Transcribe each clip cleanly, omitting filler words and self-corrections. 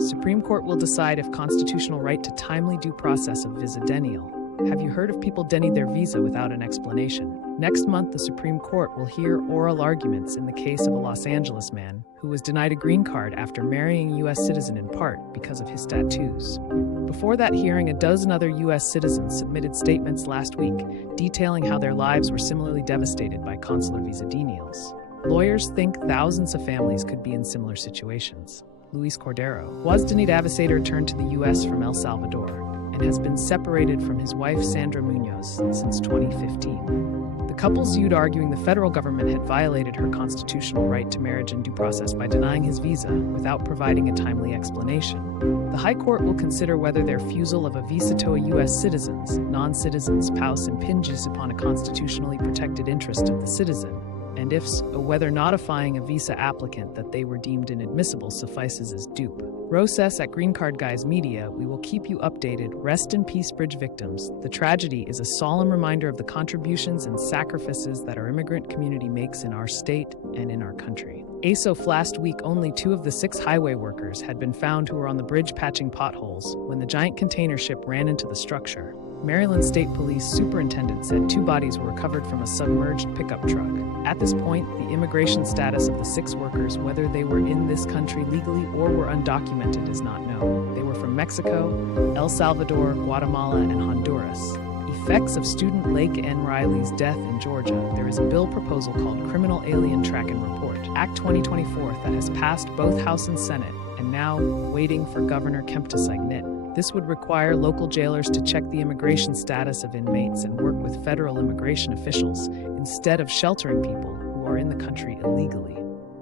Supreme Court will decide if constitutional right to timely due process of visa denial. Have you heard of people denied their visa without an explanation? Next month, the Supreme Court will hear oral arguments in the case of a Los Angeles man who was denied a green card after marrying a U.S. citizen in part because of his tattoos. Before that hearing, a dozen other U.S. citizens submitted statements last week detailing how their lives were similarly devastated by consular visa denials. Lawyers think thousands of families could be in similar situations. Luis Cordero was denied a visa to return to the U.S. from El Salvador and has been separated from his wife Sandra Munoz since 2015. The couple sued, arguing the federal government had violated her constitutional right to marriage and due process by denying his visa without providing a timely explanation. The High Court will consider whether their refusal of a visa to a U.S. citizen's non-citizen spouse impinges upon a constitutionally protected interest of the citizen, and if so, whether notifying a visa applicant that they were deemed inadmissible suffices as dupe. Roses at Green Card Guys Media, we will keep you updated. Rest in peace, bridge victims. The tragedy is a solemn reminder of the contributions and sacrifices that our immigrant community makes in our state and in our country. As of last week, only 2 of the 6 highway workers had been found who were on the bridge patching potholes when the giant container ship ran into the structure. Maryland State Police Superintendent said 2 bodies were recovered from a submerged pickup truck. At this point, the immigration status of the 6 workers, whether they were in this country legally or were undocumented, is not known. They were from Mexico, El Salvador, Guatemala, and Honduras. Effects of student Lake N. Riley's death in Georgia. There is a bill proposal called Criminal Alien Tracking Report, Act 2024, that has passed both House and Senate, and now waiting for Governor Kemp to sign it. This would require local jailers to check the immigration status of inmates and work with federal immigration officials instead of sheltering people who are in the country illegally.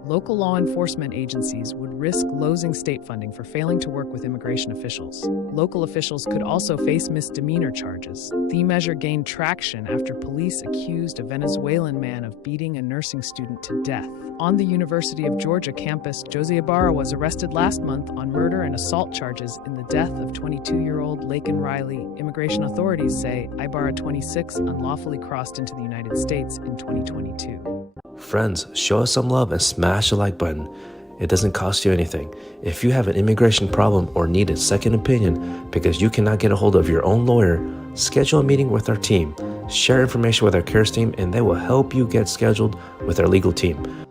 Local law enforcement agencies would risk losing state funding for failing to work with immigration officials. Local officials could also face misdemeanor charges. The measure gained traction after police accused a Venezuelan man of beating a nursing student to death. On the University of Georgia campus, Jose Ibarra was arrested last month on murder and assault charges in the death of 22-year-old Laken Riley. Immigration authorities say Ibarra, 26, unlawfully crossed into the United States in 2022. Friends, show us some love and smash the like button. It doesn't cost you anything. If you have an immigration problem or need a second opinion because you cannot get a hold of your own lawyer, schedule a meeting with our team. Share information with our CARES team and they will help you get scheduled with our legal team.